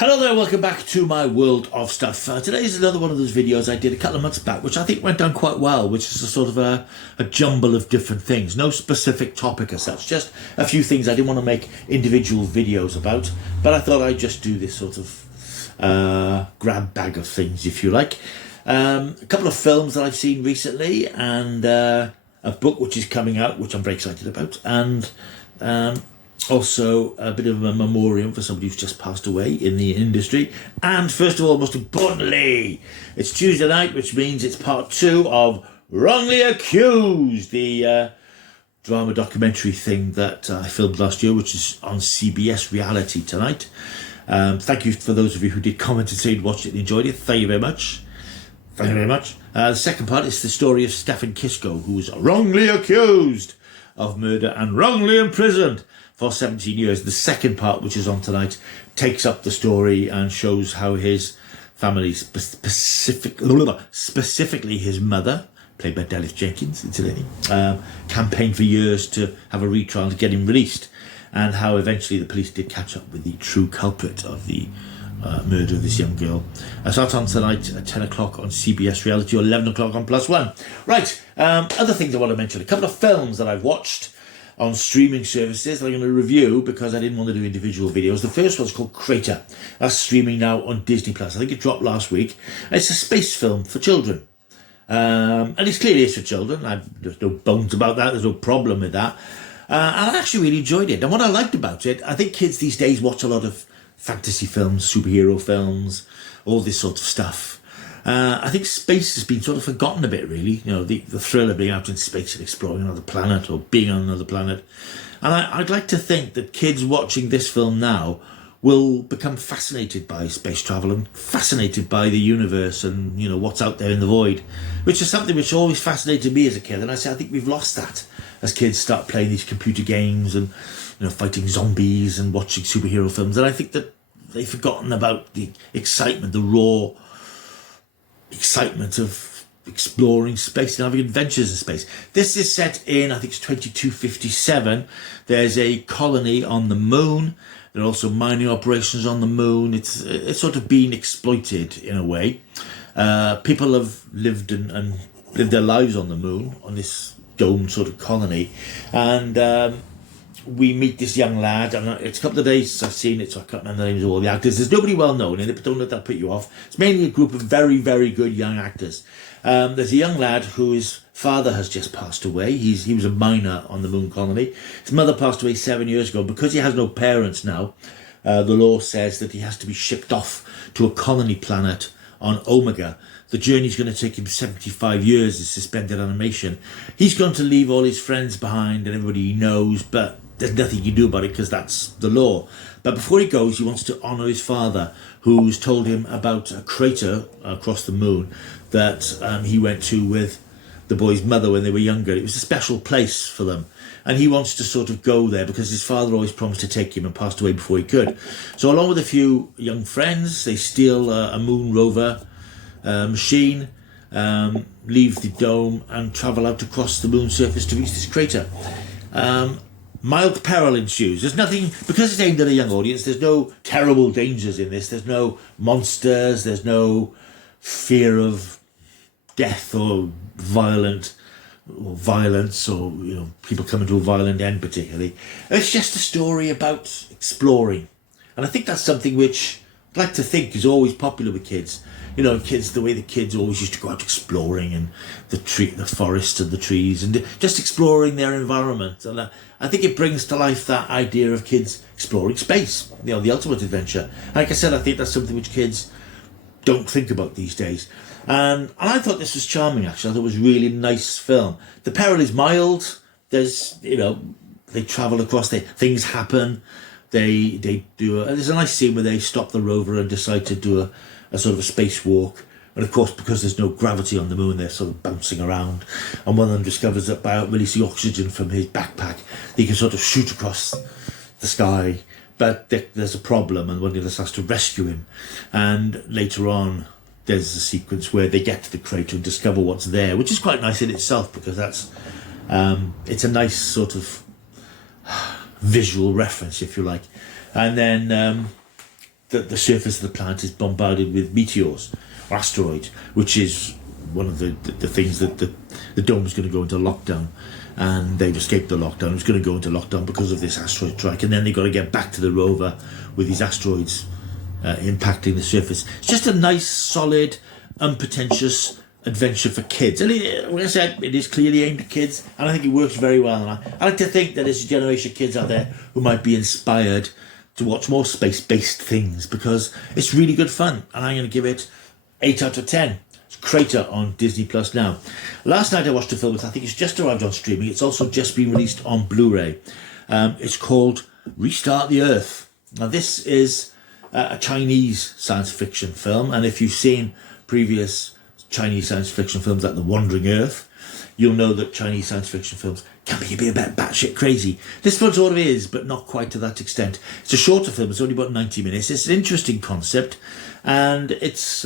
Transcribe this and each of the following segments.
Hello there, welcome back to my world of stuff. Today is another one of those videos I did a couple of months back, which I think went down quite well, which is a sort of a jumble of different things. No specific topic as such, just a few things I didn't want to make individual videos about, but I thought I'd just do this sort of grab bag of things, if you like. A couple of films that I've seen recently, and a book which is coming out, which I'm very excited about, and also a bit of a memoriam for somebody who's just passed away in the industry. And first of all, most importantly, it's Tuesday night, which means it's part 2 of Wrongly Accused, the drama documentary thing that I filmed last year, which is on CBS Reality tonight. Thank you for those of you who did comment and say you'd watched it and enjoyed it. Thank you very much. Thank you very much. The second part is the story of Stefan Kisko, who was wrongly accused of murder and wrongly imprisoned for 17 years. The second part, which is on tonight, takes up the story and shows how his family, specifically his mother, played by Dallas Jenkins, incidentally, campaigned for years to have a retrial to get him released, and how eventually the police did catch up with the true culprit of the murder of this young girl. I start on tonight at 10 o'clock on CBS Reality, or 11 o'clock on Plus One. Right, other things I want to mention. A couple of films that I've watched on streaming services that I'm going to review because I didn't want to do individual videos. The first one's called Crater. That's streaming now on Disney Plus. I think it dropped last week. It's a space film for children. And it's clearly for children. There's no bones about that. There's no problem with that. And I actually really enjoyed it. And what I liked about it, I think kids these days watch a lot of fantasy films, superhero films, all this sort of stuff. I think space has been sort of forgotten a bit, really. You know, the thrill of being out in space and exploring another planet or being on another planet. And I'd like to think that kids watching this film now will become fascinated by space travel and fascinated by the universe and, you know, what's out there in the void, which is something which always fascinated me as a kid. And I think we've lost that as kids start playing these computer games and, you know, fighting zombies and watching superhero films. And I think that they've forgotten about the excitement, the raw excitement of exploring space and having adventures in space. This is set in, I think it's 2257. There's a colony on the moon. There are also mining operations on the moon. It's sort of been exploited in a way. People have lived and lived their lives on the moon, on this domed sort of colony. And we meet this young lad, and it's a couple of days since I've seen it, so I can't remember the names of all the actors. There's nobody well known in it, but don't let that put you off. It's mainly a group of very, very good young actors. There's a young lad whose father has just passed away. He was a miner on the moon colony. His mother passed away 7 years ago. Because he has no parents now, the law says that he has to be shipped off to a colony planet on Omega. The journey's going to take him 75 years in suspended animation. He's going to leave all his friends behind and everybody he knows, but there's nothing you can do about it because that's the law. But before he goes, he wants to honour his father, who's told him about a crater across the moon that he went to with the boy's mother when they were younger. It was a special place for them. And he wants to sort of go there because his father always promised to take him and passed away before he could. So along with a few young friends, they steal a moon rover machine, leave the dome and travel out across the moon surface to reach this crater. Mild peril ensues. There's nothing, because it's aimed at a young audience, there's no terrible dangers in this. There's no monsters, there's no fear of death or violence, or, you know, people coming to a violent end particularly. It's just a story about exploring. And I think that's something which I'd like to think is always popular with kids. You know, kids, the way the kids always used to go out exploring and the forest and the trees and just exploring their environment. And I think it brings to life that idea of kids exploring space, you know, the ultimate adventure. Like I said, I think that's something which kids don't think about these days. And I thought this was charming, actually. I thought it was a really nice film. The peril is mild. There's, you know, they travel across, things happen. They do there's a nice scene where they stop the rover and decide to do a sort of a spacewalk. And of course, because there's no gravity on the moon, they're sort of bouncing around. And one of them discovers that by releasing oxygen from his backpack, he can sort of shoot across the sky. But there's a problem, and one of us has to rescue him. And later on, there's a sequence where they get to the crater and discover what's there, which is quite nice in itself, because that's it's a nice sort of visual reference, if you like. And then the surface of the planet is bombarded with meteors or asteroids, which is one of the things that the dome is going to go into lockdown, and they've escaped the lockdown. It was going to go into lockdown because of this asteroid strike, and then they've got to get back to the rover with these asteroids impacting the surface. It's just a nice, solid, unpretentious adventure for kids. And like I said, it is clearly aimed at kids, and I think it works very well. And I like to think that there's a generation of kids out there who might be inspired to watch more space-based things, because it's really good fun. And I'm going to give it 8 out of 10. It's Crater on Disney Plus now. Last night I watched a film that I think it's just arrived on streaming. It's also just been released on Blu-ray. It's called Restart the Earth. Now this is a Chinese science fiction film, and if you've seen previous Chinese science fiction films like The Wandering Earth, you'll know that Chinese science fiction films can be a bit batshit crazy. This one sort of is, but not quite to that extent. It's a shorter film, it's only about 90 minutes. It's an interesting concept, and it's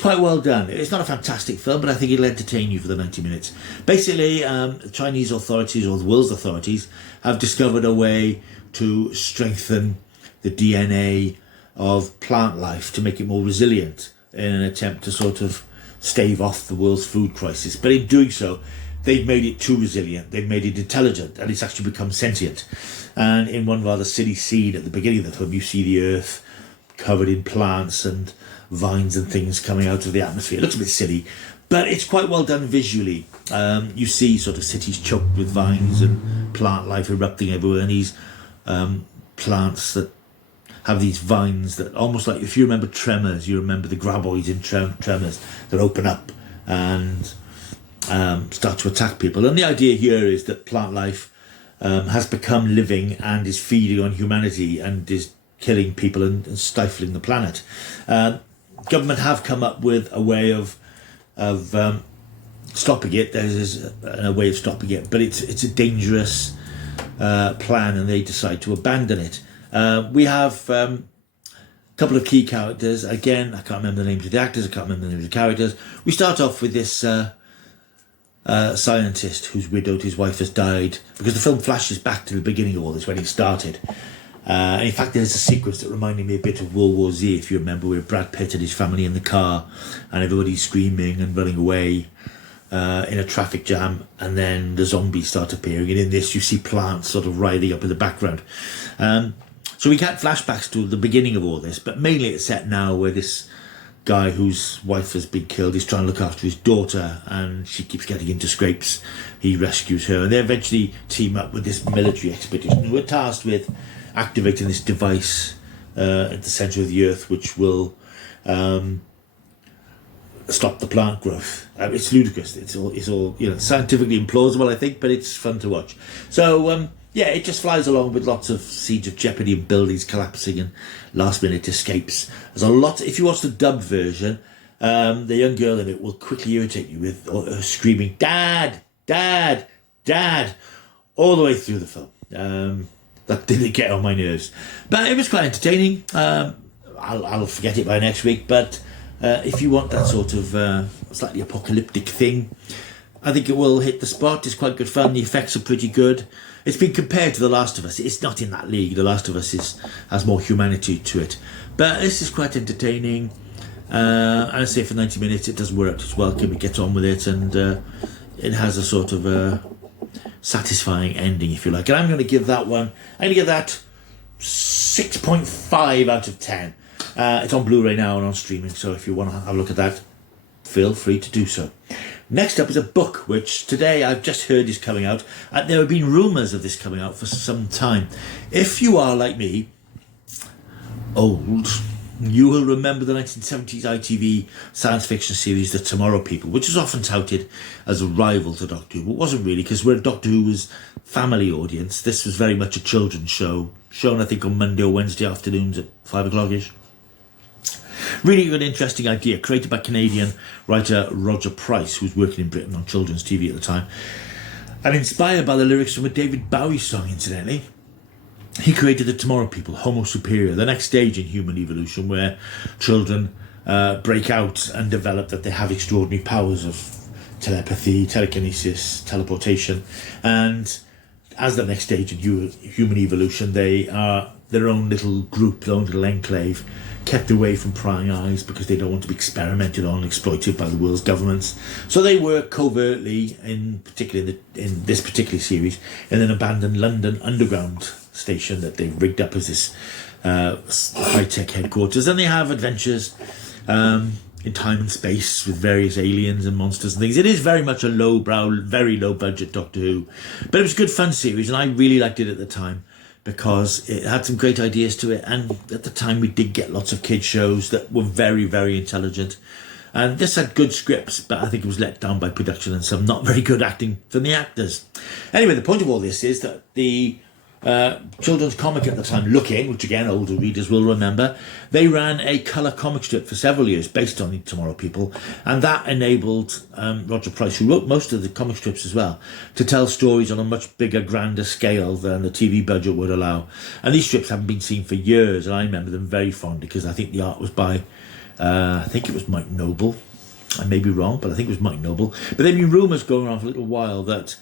quite well done. It's not a fantastic film, but I think it'll entertain you for the 90 minutes. Basically, the Chinese authorities, or the world's authorities, have discovered a way to strengthen the DNA of plant life to make it more resilient in an attempt to sort of stave off the world's food crisis. But in doing so, they've made it too resilient, they've made it intelligent, and it's actually become sentient. And in one rather silly scene at the beginning of the film, you see the earth covered in plants and vines and things coming out of the atmosphere. It looks a bit silly, but it's quite well done visually. You see sort of cities choked with vines and plant life erupting everywhere, and these plants that have these vines that almost like, if you remember Tremors, you remember the graboids in Tremors that open up and start to attack people. And the idea here is that plant life has become living and is feeding on humanity and is killing people and stifling the planet. Government have come up with a way of stopping it. There's a way of stopping it, but it's a dangerous plan, and they decide to abandon it. We have a couple of key characters. Again, I can't remember the names of the actors, I can't remember the names of the characters. We start off with this scientist who's widowed, his wife has died, because the film flashes back to the beginning of all this, when it started. And in fact, there's a sequence that reminded me a bit of World War Z, if you remember, where Brad Pitt and his family in the car, and everybody's screaming and running away in a traffic jam, and then the zombies start appearing. And in this, you see plants sort of riding up in the background. So we get flashbacks to the beginning of all this, but mainly it's set now where this guy whose wife has been killed is trying to look after his daughter, and she keeps getting into scrapes. He rescues her, and they eventually team up with this military expedition who are tasked with activating this device at the centre of the earth, which will stop the plant growth. It's ludicrous. It's all scientifically implausible, I think, but it's fun to watch. So yeah, it just flies along with lots of scenes of jeopardy and buildings collapsing and last minute escapes. There's a lot. If you watch the dubbed version, the young girl in it will quickly irritate you with her screaming "Dad, Dad, Dad" all the way through the film. That didn't get on my nerves, but it was quite entertaining. I'll forget it by next week, but if you want that sort of slightly apocalyptic thing, I think it will hit the spot. It's quite good fun. The effects are pretty good. It's been compared to The Last of Us. It's not in that league. The Last of Us has more humanity to it, but this is quite entertaining. I'd say for 90 minutes it does work. It's welcome. It gets on with it, and it has a sort of satisfying ending, if you like. And I'm going to give that 6.5 out of 10. It's on Blu-ray now and on streaming, so if you want to have a look at that, feel free to do so. Next up is a book which today I've just heard is coming out. There have been rumours of this coming out for some time. If you are, like me, old, you will remember the 1970s ITV science fiction series The Tomorrow People, which is often touted as a rival to Doctor Who, but wasn't really, because we're a Doctor Who was family audience. This was very much a children's show, shown I think on Monday or Wednesday afternoons at 5 o'clock-ish. Really good, interesting idea, created by Canadian writer Roger Price, who was working in Britain on children's TV at the time, and inspired by the lyrics from a David Bowie song, incidentally. He created The Tomorrow People, Homo Superior, the next stage in human evolution, where children break out and develop that they have extraordinary powers of telepathy, telekinesis, teleportation, and as the next stage in human evolution, they are their own little group, their own little enclave, kept away from prying eyes because they don't want to be experimented on and exploited by the world's governments. So they work covertly, in this particular series, in an abandoned London underground station that they've rigged up as this high-tech headquarters, and they have adventures in time and space with various aliens and monsters and things. It is very much a lowbrow, very low-budget Doctor Who, but it was a good fun series, and I really liked it at the time because it had some great ideas to it, and at the time we did get lots of kids shows that were very, very intelligent, and this had good scripts, but I think it was let down by production and some not very good acting from the actors. Anyway, the point of all this is that the children's comic at the time, Look In, which again older readers will remember, they ran a colour comic strip for several years based on the Tomorrow People, and that enabled Roger Price, who wrote most of the comic strips as well, to tell stories on a much bigger, grander scale than the TV budget would allow. And these strips haven't been seen for years, and I remember them very fondly because I think the art was by I think it was Mike Noble. I may be wrong, but I think it was Mike Noble. But there have been rumours going on for a little while that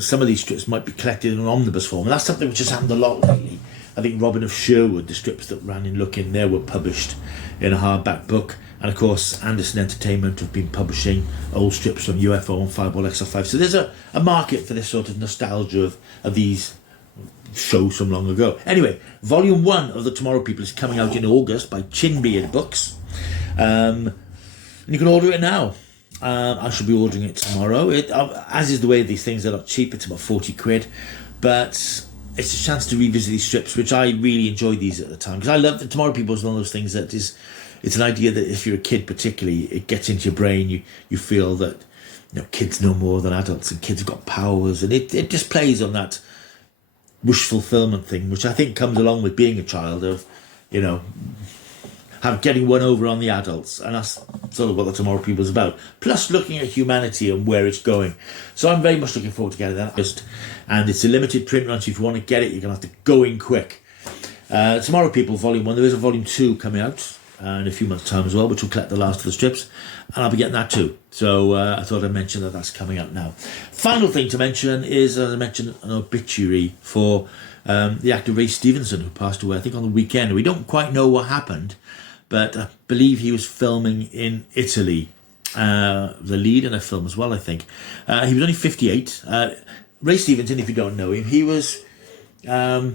some of these strips might be collected in an omnibus form, and that's something which has happened a lot lately. I think Robin of Sherwood, the strips that ran in Look In there, were published in a hardback book, and of course Anderson Entertainment have been publishing old strips from UFO and Fireball XL5. So there's a market for this sort of nostalgia of these shows from long ago. Anyway, volume 1 of the Tomorrow People is coming out in August by Chinbeard Books, and you can order it now. I should be ordering it tomorrow. As is the way of these things, they're not cheap. It's about 40 quid, but it's a chance to revisit these strips, which I really enjoyed these at the time, because I love the Tomorrow People is one of those things that is, it's an idea that if you're a kid particularly, it gets into your brain. You feel that, you know, kids know more than adults, and kids have got powers, and it just plays on that wish fulfillment thing, which I think comes along with being a child, of, you know, getting one over on the adults, and that's sort of what the Tomorrow People is about. Plus looking at humanity and where it's going. So I'm very much looking forward to getting that. And it's a limited print run, so if you want to get it, you're going to have to go in quick. Tomorrow People Volume 1, there is a Volume 2 coming out in a few months' time as well, which will collect the last of the strips, and I'll be getting that too. So I thought I'd mention that that's coming out now. Final thing to mention is, as I mentioned, an obituary for the actor Ray Stevenson, who passed away, I think, on the weekend. We don't quite know what happened, but I believe he was filming in Italy, the lead in a film as well, I think. He was only 58. Ray Stevenson, if you don't know him, he was a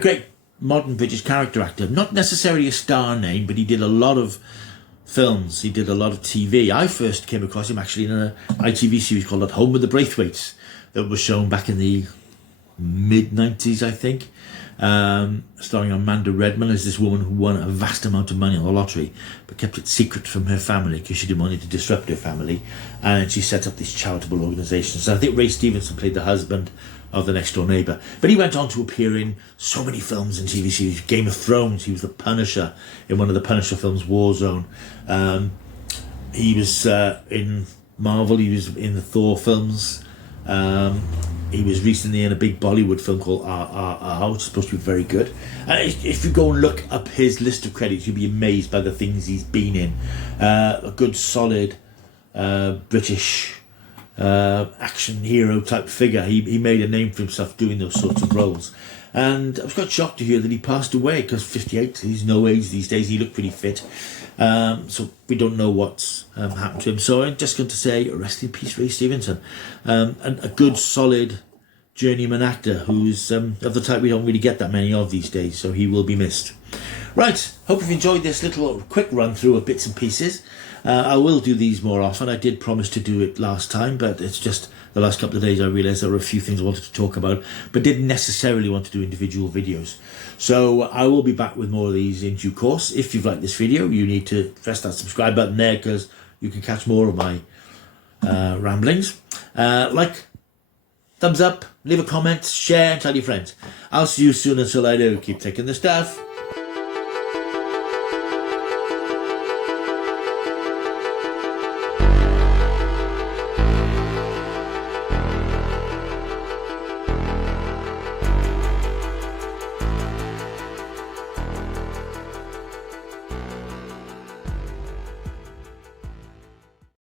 great modern British character actor. Not necessarily a star name, but he did a lot of films. He did a lot of TV. I first came across him actually in an ITV series called At Home with the Braithwaites that was shown back in the mid-90s, I think. Starring Amanda Redman as this woman who won a vast amount of money on the lottery but kept it secret from her family because she didn't want it to disrupt her family, and she set up this charitable organisation. So I think Ray Stevenson played the husband of the next door neighbour, but he went on to appear in so many films and TV series. Game of Thrones, he was the Punisher in one of the Punisher films, Warzone. He was in Marvel, he was in the Thor films. He was recently in a big Bollywood film called RRR, which is supposed to be very good. If you go and look up his list of credits, you'll be amazed by the things he's been in. A good, solid British action hero type figure. He made a name for himself doing those sorts of roles. And I was quite shocked to hear that he passed away, because 58, he's no age these days. He looked pretty fit. So we don't know what's happened to him. So I'm just going to say, rest in peace, Ray Stevenson. And a good, solid journeyman actor who's of the type we don't really get that many of these days. So he will be missed. Right, hope you've enjoyed this little quick run through of bits and pieces. I will do these more often. I did promise to do it last time, but it's just the last couple of days I realised there were a few things I wanted to talk about, but didn't necessarily want to do individual videos. So I will be back with more of these in due course. If you've liked this video, you need to press that subscribe button there, because you can catch more of my ramblings. Like, thumbs up, leave a comment, share, and tell your friends. I'll see you soon. Until I do, keep taking the stuff.